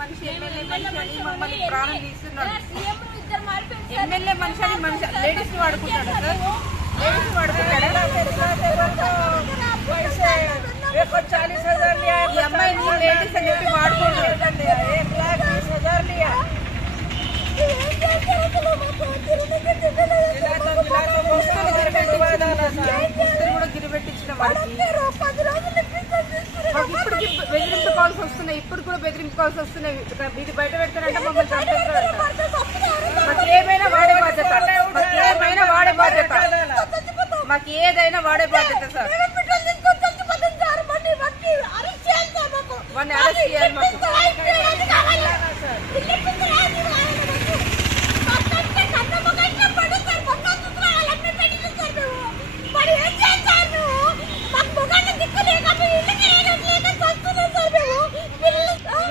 మనిషి ఎమ్మెల్యే మనిషి అని మమ్మల్ని ప్రాణం తీస్తున్నాడు. ఎమ్మెల్యే మనిషి అని లేడీస్ వాడుకుంటాడు సార్, లేడీస్ వాడుకుంటాడు. ఈ అమ్మాయిని లేడీస్ అని చెప్పి వాడుకుంటాడు. కూడా గిరిపెట్టించిన వాడికి ఇప్పటికి బెదిరింపు కాల్స్ వస్తున్నాయి, ఇప్పుడు కూడా బెదిరింపు కాల్స్ వస్తున్నాయి. ఇది బయట పెడతానంటే మమ్మల్ని చంపేస్తారంట. మాకు ఏమైనా వాడే బాధ్యత, మాకు ఏమైనా వాడే బాధ్యత, మాకు ఏదైనా వాడే బాధ్యత సార్. వాడిని అరెస్ట్ చేయాలి మాకు.